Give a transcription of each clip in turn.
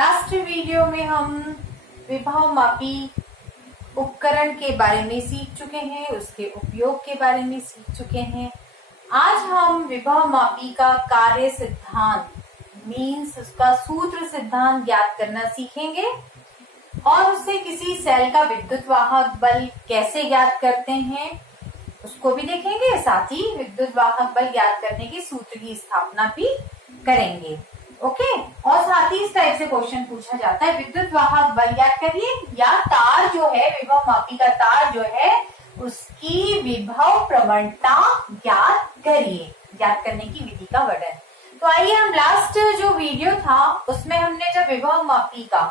Last video में हम विभव मापी उपकरण के बारे में सीख चुके हैं, उसके उपयोग के बारे में सीख चुके हैं। आज हम विभव मापी का कार्य सिद्धांत मीन्स उसका सूत्र सिद्धांत ज्ञात करना सीखेंगे और उससे किसी सेल का विद्युत वाहक बल कैसे ज्ञात करते हैं उसको भी देखेंगे। साथ ही विद्युत वाहक बल ज्ञात करने के सूत्र की स्थापना भी करेंगे। ओके, और साथ ही इस टाइप से क्वेश्चन पूछा जाता है, विद्युत वाहक बल ज्ञात करिए, या तार जो है विभव मापी का तार जो है उसकी विभव प्रवणता ज्ञात करिए। ज्ञात करने की विधि का वर्णन। तो आइए हम लास्ट जो वीडियो था उसमें हमने जब विभव मापी का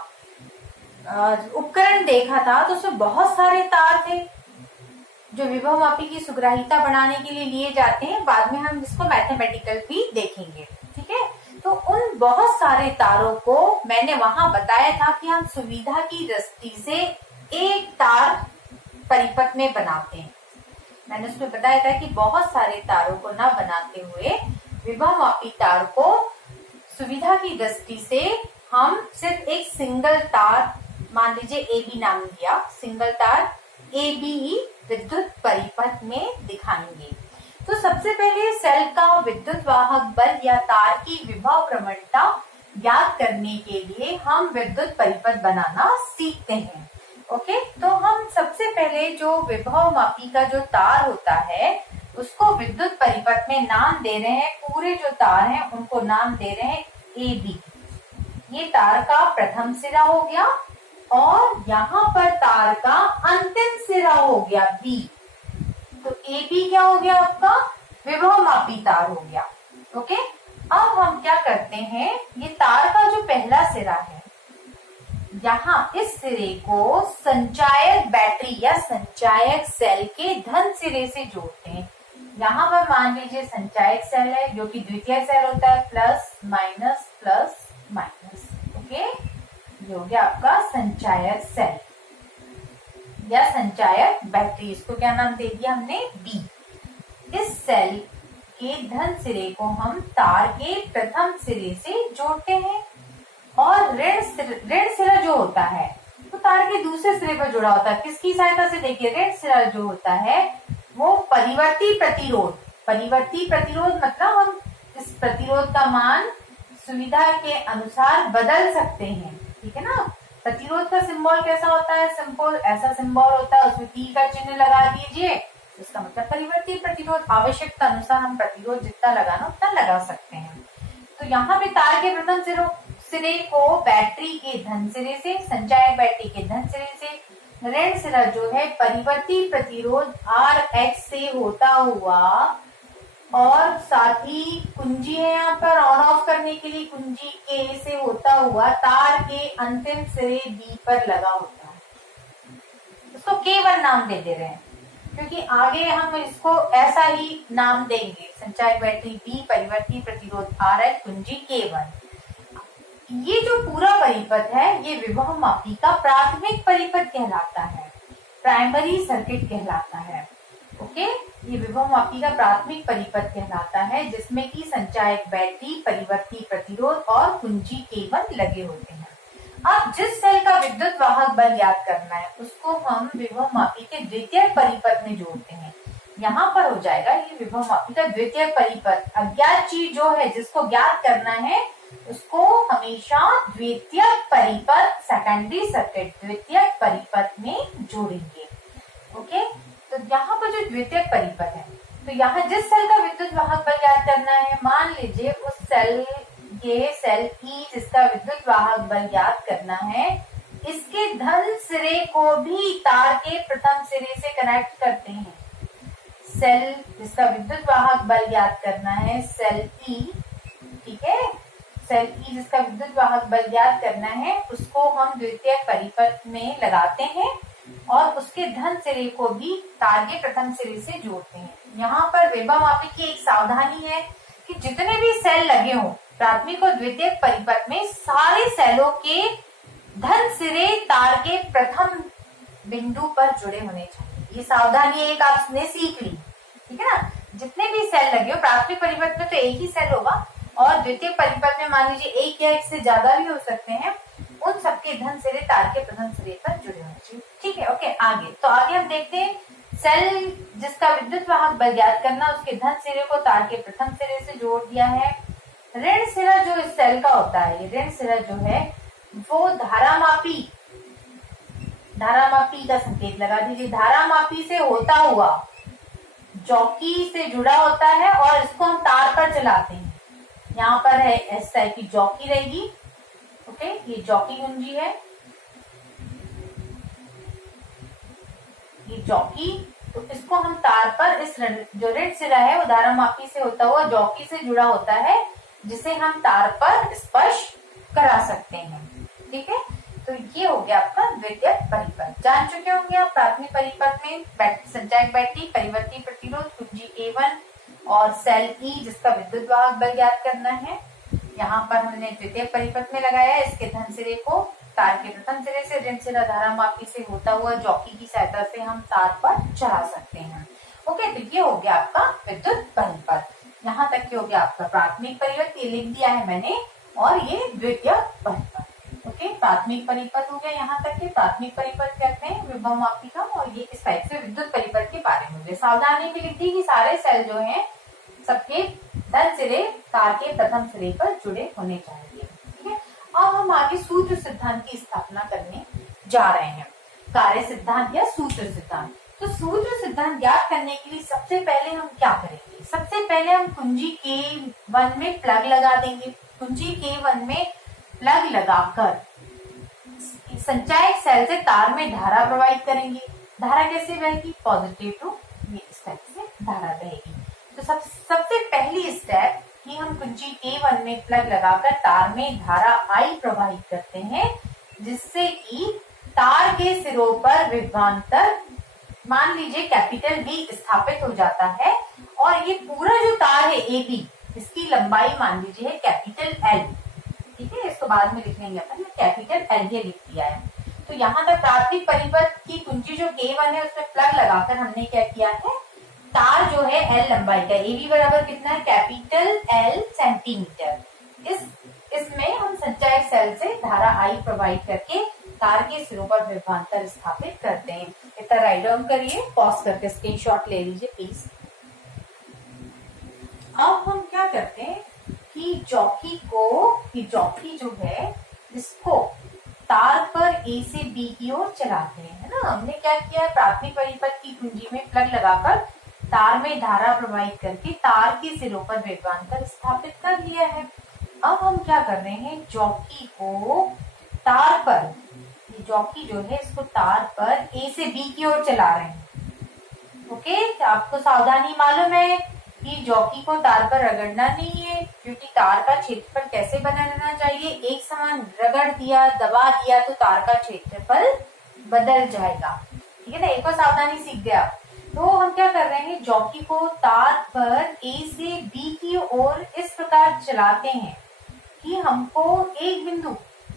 उपकरण देखा था तो उसमें बहुत सारे तार थे जो विभव मापी की सुग्राहिता बढ़ाने के लिए जाते हैं। बाद में हम इसको मैथमेटिकल भी देखेंगे, ठीक है। तो उन बहुत सारे तारों को मैंने वहां बताया था कि हम सुविधा की दृष्टि से एक तार परिपथ में बनाते हैं। मैंने उसमें बताया था कि बहुत सारे तारों को ना बनाते हुए विभव मापी तार को सुविधा की दृष्टि से हम सिर्फ एक सिंगल तार, मान लीजिए AB नाम दिया, सिंगल तार ABE विद्युत परिपथ में दिखाएंगे। तो सबसे पहले सेल का विद्युत वाहक बल या तार की विभव प्रवणता ज्ञात करने के लिए हम विद्युत परिपथ बनाना सीखते हैं। ओके, तो हम सबसे पहले जो विभव मापी का जो तार होता है उसको विद्युत परिपथ में नाम दे रहे हैं। पूरे जो तार हैं उनको नाम दे रहे हैं AB। ये तार का प्रथम सिरा हो गया और यहाँ पर तार का अंतिम सिरा हो गया B। तो AB क्या हो गया आपका? विभव मापी तार हो गया। ओके, अब हम क्या करते हैं, ये तार का जो पहला सिरा है यहाँ इस सिरे को संचायक बैटरी या संचायक सेल के धन सिरे से जोड़ते हैं। यहाँ पर मान लीजिए संचायक सेल है जो कि द्वितीयक सेल होता है, प्लस माइनस। ओके, ये हो गया आपका संचायक सेल या संचायक बैटरी। इसको क्या नाम दे दिया हमने? B। इस सेल के धन सिरे को हम तार के प्रथम सिरे से जोड़ते हैं और ऋण सिरा जो होता है तो तार के दूसरे सिरे पर जुड़ा होता है। किसकी सहायता से? देखिए, ऋण सिरा जो होता है वो परिवर्ती प्रतिरोध मतलब हम इस प्रतिरोध का मान सुविधा के अनुसार बदल सकते हैं, ठीक है ना। प्रतिरोध का सिंबल कैसा होता है? सिंपल ऐसा सिंबल होता है, उसमें T का चिन्ह लगा दीजिए, इसका मतलब परिवर्ती प्रतिरोध। आवश्यकता अनुसार हम प्रतिरोध जितना लगाना उतना लगा सकते हैं। तो यहाँ पे तार के प्रथम सिरे को बैटरी के धन सिरे से, संचायक बैटरी के धन सिरे से ऋण सिरा जो है परिवर्ती प्रतिरोध RX से होता हुआ, और साथ ही कुंजी है यहाँ पर ऑन ऑफ करने के लिए, कुंजी K से होता हुआ तार के अंतिम सिरे B पर लगा होता है। इसको K1 नाम दे रहे हैं क्योंकि आगे हम इसको ऐसा ही नाम देंगे, संचायक बैटरी B, परिवर्ती प्रतिरोध RX, कुंजी K1। ये जो पूरा परिपथ है ये विभव मापी का प्राथमिक परिपथ कहलाता है, प्राइमरी सर्किट कहलाता है। ओके, ये विभव मापी का प्राथमिक परिपथ कहलाता है जिसमें कि संचायक बैटरी, परिवर्ती प्रतिरोध और कुंजी K1 लगे होते हैं। अब जिस सेल का विद्युत वाहक बल ज्ञात करना है उसको हम विभव मापी के द्वितीयक परिपथ में जोड़ते हैं। यहाँ पर हो जाएगा ये विभव मापी का द्वितीयक परिपथ। अज्ञात चीज जो है जिसको ज्ञात करना है उसको हमेशा द्वितीयक परिपथ, सेकेंडरी सर्किट द्वितीयक परिपथ में जोड़ेंगे। ओके, तो यहाँ पर जो द्वितीयक परिपथ है, तो यहाँ जिस सेल का विद्युत वाहक बल ज्ञात करना है, मान लीजिए उस सेल, ये सेल E जिसका विद्युत वाहक बल ज्ञात करना है, इसके धन सिरे को भी तार के प्रथम सिरे से कनेक्ट करते हैं। सेल जिसका विद्युत वाहक बल ज्ञात करना है, सेल E, ठीक है, सेल E जिसका विद्युत वाहक बल ज्ञात करना है उसको हम द्वितीयक परिपथ में लगाते हैं और उसके धन सिरे को भी तार के प्रथम सिरे से जोड़ते हैं। यहाँ पर विभव मापी की एक सावधानी है कि जितने भी सेल लगे हों प्राथमिक और द्वितीयक परिपथ में, सारे सेलों के धन सिरे तार के प्रथम बिंदु पर जुड़े होने चाहिए। ये सावधानी एक आपने सीख ली, ठीक है ना। जितने भी सेल लगे हो, प्राथमिक परिपथ में तो एक ही सेल होगा और द्वितीय परिपथ में मान लीजिए एक या एक से ज्यादा भी हो सकते हैं, उन सबके धन सिरे तार के प्रथम सिरे पर जुड़े होने चाहिए। ठीक है, ओके। आगे तो आगे हम देखते हैं सेल जिसका विद्युत वाहक बल ज्ञात करना, उसके धन सिरे को तार के प्रथम सिरे से जोड़ दिया है। ऋण सिरा जो इस सेल का होता है, ये ऋण सिरा जो है वो धारामापी का संकेत लगा दीजिए। धारामापी से होता हुआ जॉकी से जुड़ा होता है और इसको हम तार पर चलाते हैं। यहाँ पर है एस टाइप की जॉकी रहेगी, ओके, ये जॉकी कुंजी है, ये जॉकी। तो इसको हम तार पर, इस जो ऋण सिरा है वो धारामापी से होता हुआ जॉकी से जुड़ा होता है, जिसे हम तार पर स्पर्श करा सकते हैं। ठीक है, तो ये हो गया आपका द्वितीयक परिपथ। जान चुके होंगे आप प्राथमिक परिपथ में संचायक बैटरी, परिवर्ती प्रतिरोध, कुंजी A1 और सेल E जिसका विद्युत वाहक बल ज्ञात करना है। यहाँ पर हमने द्वितीयक परिपथ में लगाया है, इसके धन सिरे को तार के प्रथम सिरे से ऋण सिरा धारामापी से होता हुआ जॉकी की सहायता से हम तार पर चला सकते हैं। ओके, तो ये हो गया आपका विद्युत परिपथ। यहाँ तक हो गया आपका प्राथमिक परिपथ, ये लिख दिया है मैंने, और ये द्वितीयक परिपथ। ओके, प्राथमिक परिपथ हो गया यहाँ तक के। प्राथमिक परिपथ कहते हैं विभव मापी का, और ये इस टाइप से विद्युत परिपथ के बारे में सावधानी भी लिख दी कि सारे सेल जो हैं सबके धन सिरे तार के प्रथम सिरे पर जुड़े होने चाहिए। ठीक है, अब हम आगे सूत्र सिद्धांत की स्थापना करने जा रहे हैं। कार्य सिद्धांत या सूत्र सिद्धांत। तो सूत्र सिद्धांत ज्ञात करने के लिए सबसे पहले हम क्या करेंगे? सबसे पहले हम कुंजी K1 में प्लग लगा देंगे। कुंजी K1 में प्लग लगाकर संचायक सेल से तार में धारा प्रवाहित करेंगे। धारा कैसे बहेगी? पॉजिटिव टू, ये इस टाइप से धारा बहेगी। तो सबसे पहली स्टेप कि हम कुंजी K1 में प्लग लगाकर तार में धारा I प्रवाहित करते हैं, जिससे कि तार के सिरों पर विभवांतर मान लीजिए कैपिटल V स्थापित हो जाता है, और ये पूरा जो तार है AB, इसकी लंबाई मान लीजिए है कैपिटल L। ठीक है, इसको बाद में लिख लेंगे अपन, कैपिटल L ये लिख दिया है। तो यहाँ तक प्राथमिक परिपथ की कुंजी जो K1 है उसमें प्लग लगाकर हमने क्या किया है, तार जो है L लंबाई का, AB बराबर कितना है, कैपिटल L सेंटीमीटर। इसमें हम संचायक सेल से धारा I प्रवाहित करके तार के सिरों पर विभवांतर स्थापित करते हैं। इतना राइट डाउन करिए, पॉज करके स्क्रीनशॉट ले लीजिए प्लीज। अब हम क्या करते हैं कि जॉकी जो है इसको तार पर A से B की ओर चलाते हैं, है ना। हमने क्या किया है, प्राथमिक परिपथ की कुंजी में प्लग लगाकर तार में धारा प्रवाहित करके तार के सिरों पर विभवांतर स्थापित कर लिया है। अब हम क्या कर रहे हैं, जॉकी को तार पर, जॉकी जो है इसको तार पर A से B की ओर चला रहे हैं। ओके, आपको सावधानी मालूम है कि जॉकी को तार पर रगड़ना नहीं है, क्योंकि तार का क्षेत्रफल कैसे बना रहना चाहिए, एक समान रगड़ दिया, दबा दिया तो तार का क्षेत्रफल बदल जाएगा। ठीक है ना, एक और सावधानी सीख गए आप। तो हम क्या कर रहे हैं, जॉकी को तार पर A से B की ओर इस प्रकार चलाते हैं कि हमको एक बिंदु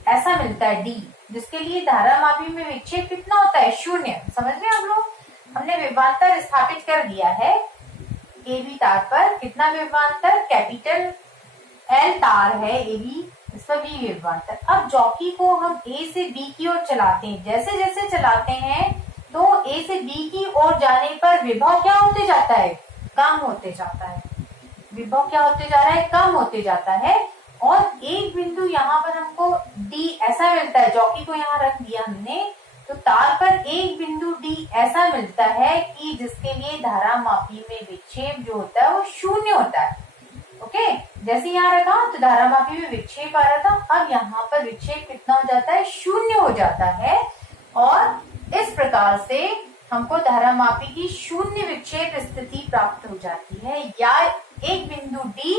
ऐसा मिलता है D, जिसके लिए धारामापी में विक्षेप कितना होता है, 0। समझ रहे हैं आप लोग? हमने विभवांतर स्थापित कर दिया है AB तार पर। कितना विभवांतर, कैपिटल L तार है AB, इस पर V विभवांतर। अब जॉकी को हम A से B की ओर चलाते हैं। जैसे जैसे चलाते हैं तो A से B की ओर जाने पर विभव क्या होते जाता है, कम होते जाता है। विभव क्या होते जा रहा है, कम होते जाता है। और एक बिंदु यहाँ पर हमको D ऐसा मिलता है, जॉकी को यहाँ रख दिया हमने, तो तार पर एक बिंदु D ऐसा मिलता है कि जिसके लिए धारामापी में विक्षेप जो होता है वो 0 होता है। ओके, जैसे यहाँ रखा तो धारामापी में विक्षेप आ रहा था, अब यहाँ पर विक्षेप कितना हो जाता है, 0 हो जाता है। और इस प्रकार से हमको धारामापी की 0 विक्षेप स्थिति प्राप्त हो जाती है, या एक बिंदु D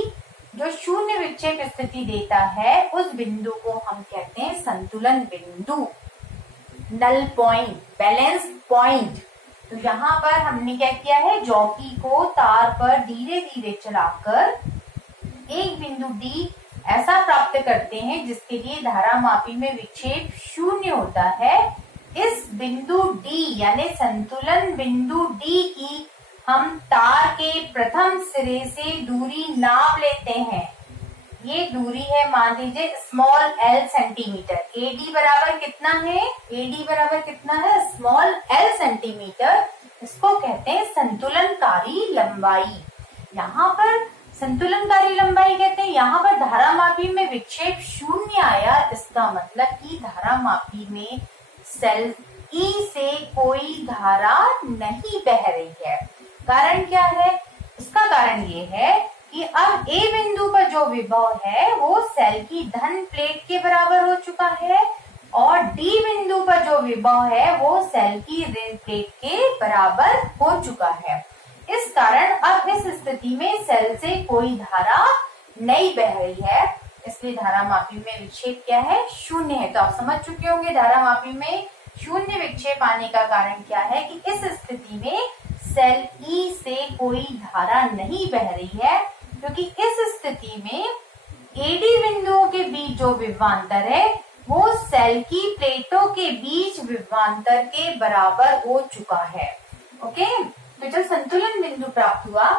जो 0 विक्षेप स्थिति देता है, उस बिंदु को हम कहते हैं संतुलन बिंदु, नल पॉइंट, बैलेंस पॉइंट। तो यहाँ पर हमने क्या किया है, जॉकी को तार पर धीरे धीरे चलाकर एक बिंदु D ऐसा प्राप्त करते हैं जिसके लिए धारामापी में विक्षेप 0 होता है। इस बिंदु D यानी संतुलन बिंदु D की हम तार के प्रथम सिरे से दूरी नाप लेते हैं। ये दूरी है मान लीजिए स्मॉल l सेंटीमीटर। AD बराबर कितना है? AD बराबर कितना है? Small l centimetre. इसको कहते हैं संतुलनकारी लंबाई। यहाँ पर संतुलनकारी लंबाई कहते हैं। यहाँ पर धारामापी में विक्षेप शून्य आया, इसका मतलब कि धारामापी में सेल E से कोई धारा नहीं बह रही है। कारण क्या है? इसका कारण ये है कि अब A बिंदु पर जो विभव है वो सेल की धन प्लेट के बराबर हो चुका है और D बिंदु पर जो विभव है वो सेल की ऋण प्लेट के बराबर हो चुका है। इस कारण अब इस स्थिति में सेल से कोई धारा नहीं बह रही है, इसलिए धारामापी में विक्षेप क्या है? शून्य है। तो आप समझ चुके होंगे धारामापी में शून्य विक्षेप आने का कारण क्या है कि इस स्थिति में सेल E से कोई धारा नहीं बह रही है, क्योंकि इस स्थिति में AD बिंदुओं के बीच जो विभवांतर है वो सेल की प्लेटों के बीच विभवांतर के बराबर हो चुका है। ओके, तो जब संतुलन बिंदु प्राप्त हुआ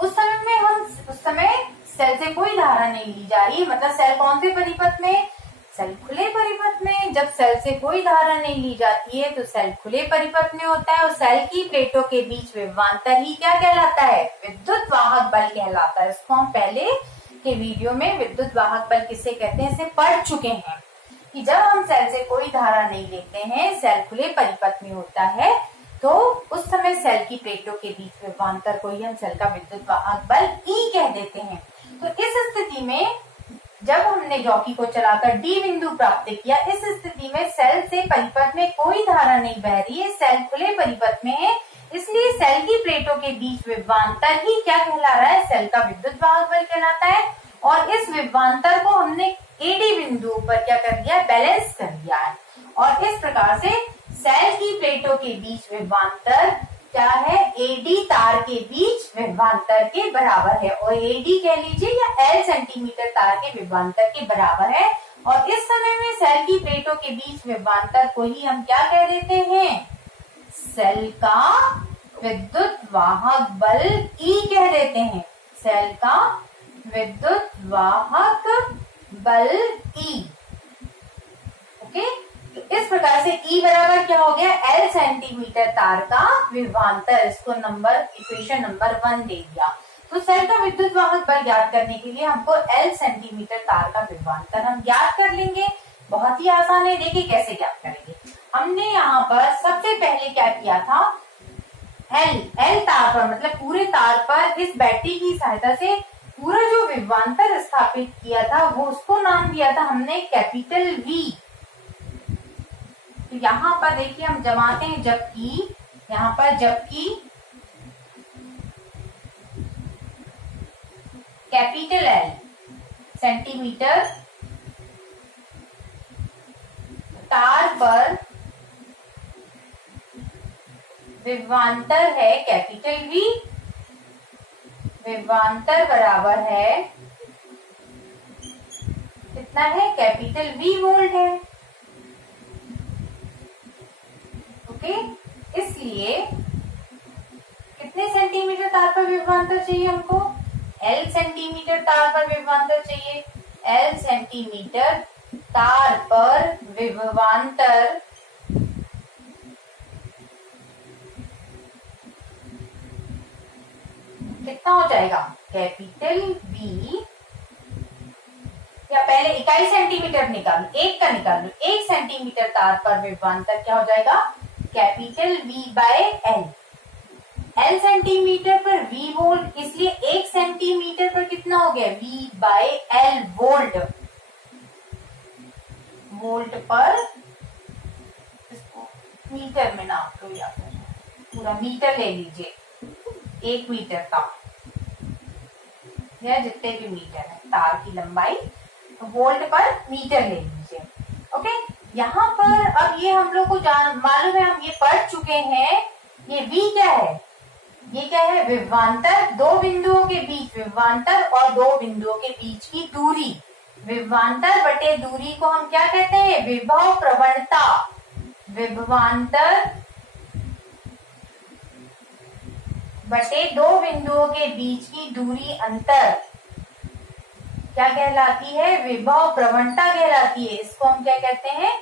उस समय सेल से कोई धारा नहीं ली जा रही, मतलब सेल कौन से परिपथ में? सेल खुले परिपथ में। जब सेल से कोई धारा नहीं ली जाती है तो सेल खुले परिपथ में होता है और सेल की प्लेटों के बीच विभवांतर ही क्या कहलाता है? विद्युत वाहक बल कहलाता है। इसको हम पहले के वीडियो में विद्युत वाहक बल किसे कहते हैं इसे पढ़ चुके हैं कि जब हम सेल से कोई धारा नहीं लेते हैं, सेल खुले परिपथ में होता है, तो उस समय सेल की प्लेटों के बीच विभवांतर को ही हम सेल का विद्युत वाहक बल E कह देते हैं। तो इस स्थिति में जब हमने जॉकी को चलाकर D बिंदु प्राप्त किया, इस स्थिति में सेल से परिपथ में कोई धारा नहीं बह रही है, सेल खुले परिपथ में है, इसलिए सेल की प्लेटों के बीच विभवांतर ही क्या कहला रहा है? सेल का विद्युत वाहक बल कहलाता है। और इस विभवांतर को हमने AD बिंदु पर क्या कर दिया? बैलेंस कर दिया है। और इस प्रकार से सेल की प्लेटों के बीच विभवांतर क्या है? AD तार के बीच विभवांतर के बराबर है और AD कह लीजिए या L सेंटीमीटर तार के विभवांतर के बराबर है। और इस समय में सेल की प्लेटों के बीच विभवांतर को ही हम क्या कह देते हैं? सेल का विद्युत वाहक बल E कह देते हैं। सेल का विद्युत वाहक बल E। ओके, तो इस प्रकार से E बराबर क्या हो गया? L सेंटीमीटर तार का विभवांतर। इसको इक्वेशन नंबर 1 दे दिया। तो सेल का विद्युत वाहक बल ज्ञात करने के लिए हमको L सेंटीमीटर तार का विभवांतर हम ज्ञात कर लेंगे। बहुत ही आसान है, देखिए कैसे ज्ञात करेंगे। हमने यहाँ पर सबसे पहले क्या किया था? L तार पर, मतलब पूरे तार पर इस बैटरी की सहायता से पूरा जो विभवांतर स्थापित किया था वो उसको नाम दिया था हमने कैपिटल V। तो यहाँ पर देखिए हम जमाते हैं, जबकि यहाँ पर जबकि कैपिटल L सेंटीमीटर तार पर विभवांतर है कैपिटल V। विभवांतर बराबर है कितना है? कैपिटल V वोल्ट है। ओके, इसलिए कितने सेंटीमीटर तार पर विभवांतर चाहिए हमको? L सेंटीमीटर तार पर विभवांतर चाहिए। L सेंटीमीटर तार पर विभवांतर कितना हो जाएगा? कैपिटल V, या पहले इकाई सेंटीमीटर निकाल लो, 1 का निकाल लो। 1 सेंटीमीटर तार पर विभवांतर क्या हो जाएगा? Capital V by L। L centimetre पर V वोल्ट, इसलिए 1 सेंटीमीटर पर कितना हो गया? V by L volt. Volt पर इसको मीटर में नाप लो या फिर पूरा मीटर ले लीजिए, 1 मीटर का या जितने भी मीटर है तार की लंबाई, तो वोल्ट पर मीटर ले लीजिए। ओके, यहाँ पर अब ये हम लोग को मालूम है, हम ये पढ़ चुके हैं। ये V क्या है? ये क्या है? विभवांतर, दो बिंदुओं के बीच विभवांतर और दो बिंदुओं के बीच की दूरी। विभवांतर बटे दूरी को हम क्या कहते हैं? विभव प्रवणता। विभवांतर बटे दो बिंदुओं के बीच की दूरी अंतर क्या कहलाती है? विभव प्रवणता कहलाती है। इसको हम क्या कहते हैं?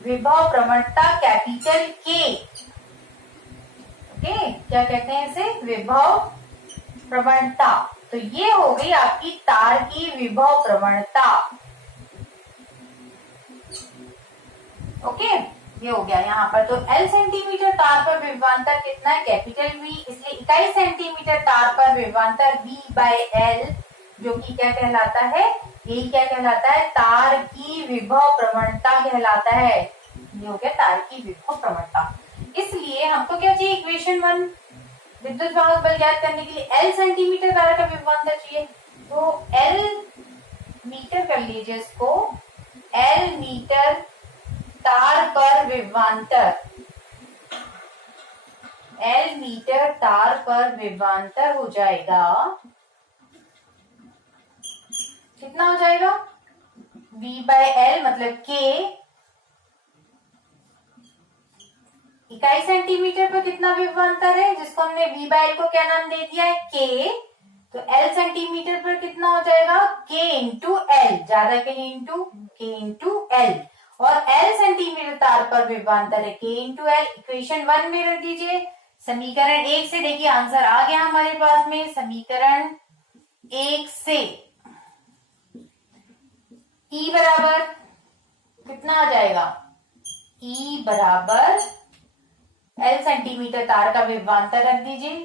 विभव प्रवणता कैपिटल के। ओके, क्या कहते हैं इसे? विभव प्रवणता। तो ये हो गई आपकी तार की विभव प्रवणता। ओके, ये हो गया यहाँ पर। तो L सेंटीमीटर तार पर विभवांतर कितना है? कैपिटल V, इसलिए इकाई सेंटीमीटर तार पर विभवांतर V बाय L, जो कि क्या कहलाता है? यही क्या कहलाता है? तार की विभव प्रवणता कहलाता है। ये हो गया तार की विभव प्रवणता। इसलिए हमको क्या चाहिए? इक्वेशन 1, विद्युत वाहक बल ज्ञात करने के लिए L सेंटीमीटर तार का विभवांतर चाहिए। तो L मीटर कर लीजिए इसको, L मीटर तार पर विभवांतर, L मीटर तार पर विभवांतर हो जाएगा, कितना हो जाएगा? V बाय L मतलब K, इकाई सेंटीमीटर पर कितना विभवांतर है, जिसको हमने V बाय L को क्या नाम दे दिया है? K। तो L सेंटीमीटर पर कितना हो जाएगा? K इंटू L, ज्यादा के लिए इंटू K इंटू L। और L सेंटीमीटर तार पर विभवांतर है K इंटू L। इक्वेशन 1 में रख दीजिए। समीकरण 1 से देखिए आंसर आ गया हमारे पास में। समीकरण 1 से E बराबर कितना आ जाएगा? E बराबर L सेंटीमीटर तार का विभवांतर रख दीजिए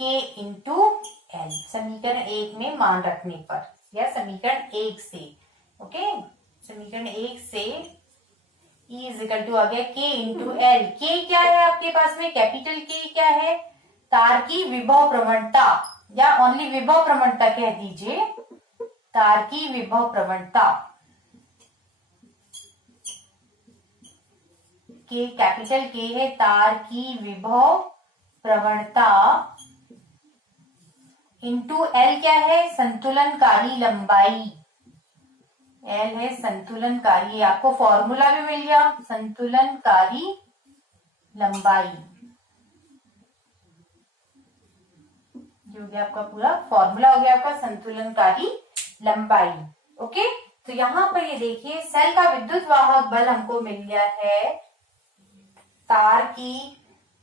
K इंटू L, समीकरण 1 में मान रखने पर, या समीकरण 1 से। ओके, समीकरण 1 से E इजिकल टू आ गया K इंटू L। K क्या है आपके पास में? कैपिटल K क्या है? तार की विभव प्रवणता, या ओनली विभव प्रवणता कह दीजिए, तार की विभव प्रवणता। K कैपिटल K है तार की विभव प्रवणता, इंटू L क्या है? संतुलनकारी लंबाई। L है संतुलनकारी, आपको फॉर्मूला भी मिल गया, संतुलनकारी लंबाई। जो गया आपका पूरा फॉर्मूला हो गया आपका संतुलनकारी लंबाई। ओके, तो यहाँ पर ये देखिए सेल का विद्युत वाहक बल हमको मिल गया है तार की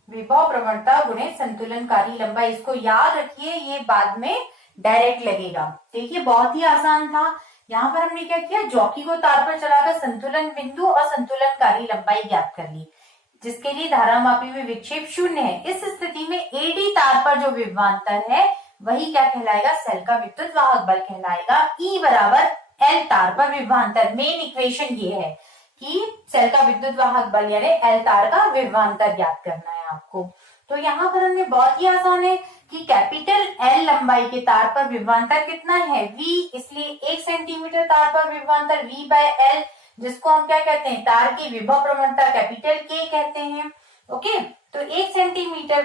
विभव प्रवणता गुणे संतुलनकारी लंबाई। इसको याद रखिए, ये बाद में डायरेक्ट लगेगा। देखिए बहुत ही आसान था। यहाँ पर हमने क्या किया? जॉकी को तार पर चलाकर संतुलन बिंदु और संतुलनकारी लंबाई ज्ञात कर ली, जिसके लिए धारामापी में विक्षेप 0 है। इस स्थिति में एडी तार पर जो विभवांतर है वही क्या कहलाएगा? सेल का विद्युत वाहक बल कहलाएगा। E बराबर L तार पर विभवांतर। मेन इक्वेशन ये है कि सेल का विद्युत वाहक बल यानी L तार का विभवांतर ज्ञात करना है आपको। तो यहाँ पर हमने बहुत ही आसान है कि कैपिटल L लंबाई के तार पर विभवांतर कितना है? V, इसलिए 1 सेंटीमीटर तार पर विभवांतर V बाय L, जिसको हम क्या कहते हैं? तार की विभव प्रवणता कैपिटल K कहते हैं। ओके, तो 1 सेंटीमीटर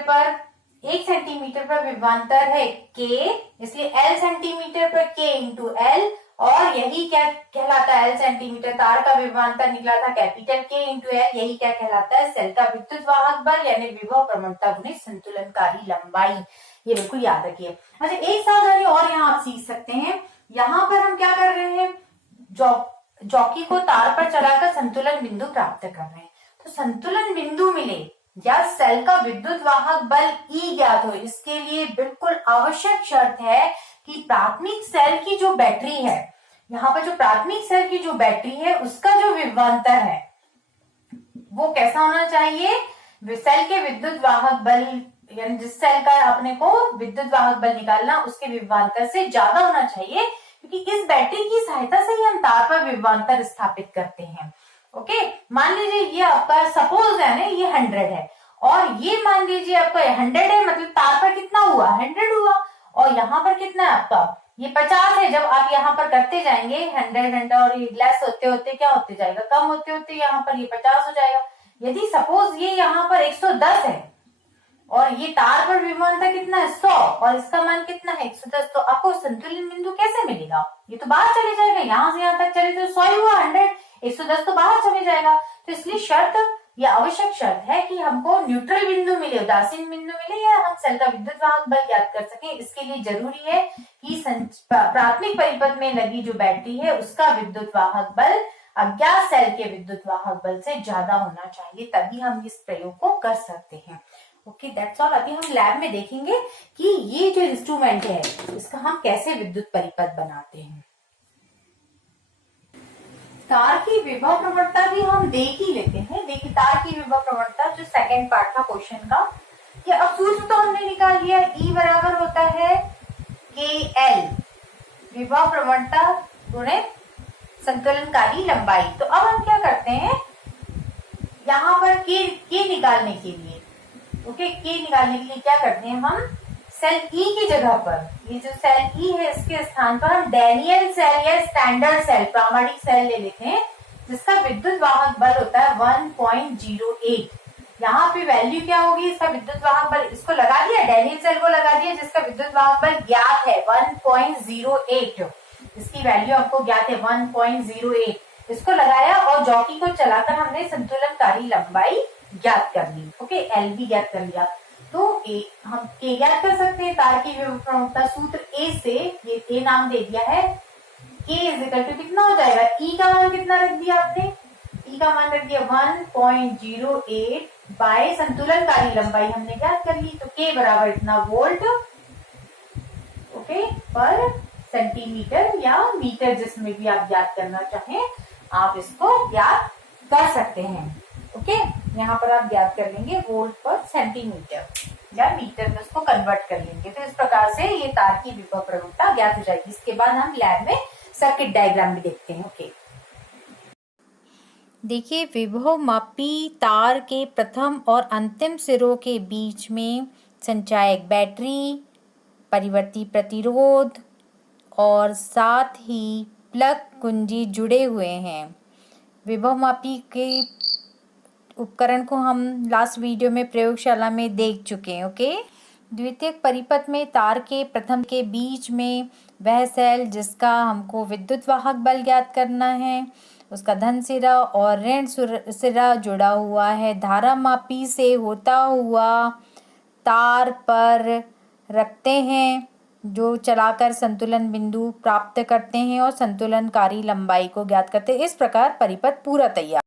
पर विभवांतर है K, इसलिए L सेंटीमीटर पर K इंटू L, और यही क्या कहलाता है? L सेंटीमीटर तार का विभवांतर निकला था कैपिटल K इंटू L, यही क्या कहलाता है? सेल का विद्युत वाहक बल यानी विभव प्रवणता गुणे संतुलनकारी लंबाई। ये बिल्कुल याद रखिए। अच्छा, एक सावधानी और यहाँ आप सीख सकते हैं। यहाँ पर हम क्या कर रहे हैं? जॉकी को तार पर चलाकर संतुलन बिंदु प्राप्त कर रहे हैं। तो संतुलन बिंदु मिले या सेल का विद्युत वाहक बल E ज्ञात हो, इसके लिए बिल्कुल आवश्यक शर्त है कि प्राथमिक सेल की जो बैटरी है, यहाँ पर जो प्राथमिक सेल की जो बैटरी है उसका जो विभवांतर है वो कैसा होना चाहिए? सेल के विद्युत वाहक बल, यानी जिस सेल का अपने को विद्युत वाहक बल निकालना उसके विभवांतर से ज्यादा होना चाहिए, क्योंकि इस बैटरी की सहायता से ही हम तार पर विभवांतर स्थापित करते हैं। ओके, मान लीजिए ये आपका सपोज है ना, ये 100 है, और ये मान लीजिए आपका 100 है, मतलब तार पर कितना हुआ? 100 हुआ। और यहाँ पर कितना है आपका? ये 50 है। जब आप यहाँ पर करते जाएंगे 100 और ये लेस होते होते क्या होते जाएगा? कम होते होते यहाँ पर ये 50 हो जाएगा। यदि सपोज ये यहाँ पर 110 है और ये तार पर विभवांतर कितना है? 100, और इसका मान कितना है? 110, तो आपको संतुलन बिंदु कैसे मिलेगा? ये तो बाहर चले जाएगा। यहाँ से यहाँ तक चले तो 100 ही हुआ, 100, 110 तो बाहर चले जाएगा। तो इसलिए शर्त ये आवश्यक शर्त है कि हमको न्यूट्रल बिंदु मिले, उदासीन बिंदु मिले, या हम सेल का विद्युत वाहक बल ज्ञात कर सके। इसके लिए जरूरी है कि प्राथमिक परिपथ में लगी जो बैटरी है उसका विद्युत वाहक बल अज्ञात सेल के विद्युत वाहक बल से ज्यादा होना चाहिए, तभी हम इस प्रयोग को कर सकते हैं। Okay, that's all. अभी हम लैब में देखेंगे कि ये जो इंस्ट्रूमेंट है इसका हम कैसे विद्युत परिपथ बनाते हैं। तार की विभव प्रवणता भी हम देख ही लेते हैं। देखिए, तार की विभव प्रवणता जो सेकंड पार्ट था क्वेश्चन का, ये अब सूत्र तो हमने निकाल लिया। E बराबर होता है KL, विभव प्रवणता गुणे संतुलनकारी लंबाई। तो अब हम क्या करते हैं, यहाँ पर K निकालने के लिए, ओके, K निकालने के लिए क्या करते हैं, हम सेल E की जगह पर, ये जो सेल E है इसके स्थान पर हम डैनियल सेल या स्टैंडर्ड सेल, प्रामाणिक सेल ले लेते हैं, जिसका विद्युत वाहक बल होता है 1.08। यहाँ पे वैल्यू क्या होगी इसका विद्युत वाहक बल, इसको लगा दिया, डैनियल सेल को लगा दिया जिसका विद्युत वाहक बल ज्ञात है 1.08। इसकी वैल्यू आपको ज्ञात है 1.08। इसको लगाया और जॉकी को चलाकर हमने संतुलनकारी लंबाई ज्ञात कर ली। ओके, एल भी ज्ञात कर लिया। तो हम K ज्ञात कर सकते हैं। तार की विभव प्रवणता सूत्र A से, ये A नाम दे दिया है, K इज इक्वल टू कितना हो जाएगा, E का मान कितना रख दिया आपने, E का मान रख दिया 1.08 बाय संतुलनकारी लंबाई हमने ज्ञात कर ली। तो K बराबर इतना वोल्ट, ओके, पर सेंटीमीटर या मीटर, जिसमें भी आप ज्ञात करना चाहें आप इसको ज्ञात कर सकते हैं। ओके, यहाँ पर आप ज्ञात कर लेंगे वोल्ट पर सेंटीमीटर या मीटर में उसको कन्वर्ट कर लेंगे। तो इस प्रकार से ये तार की विभव प्रवणता ज्ञात हो जाएगी। इसके बाद हम लैब में सर्किट डायग्राम भी देखते हैं। ओके, देखिए, विभव मापी तार के प्रथम और अंतिम सिरों के बीच में संचायक बैटरी, परिवर्ती प्रतिरोध और साथ ही प्लग कुंजी जुड़े हुए हैं। विभव मापी के उपकरण को हम लास्ट वीडियो में प्रयोगशाला में देख चुके हैं। ओके, द्वितीयक परिपथ में तार के प्रथम के बीच में वह सेल जिसका हमको विद्युत वाहक बल ज्ञात करना है, उसका धन सिरा और ऋण सिरा जुड़ा हुआ है। धारा मापी से होता हुआ तार पर रखते हैं, जो चलाकर संतुलन बिंदु प्राप्त करते हैं और संतुलनकारी लंबाई को ज्ञात करते हैं। इस प्रकार परिपथ पूरा तैयार।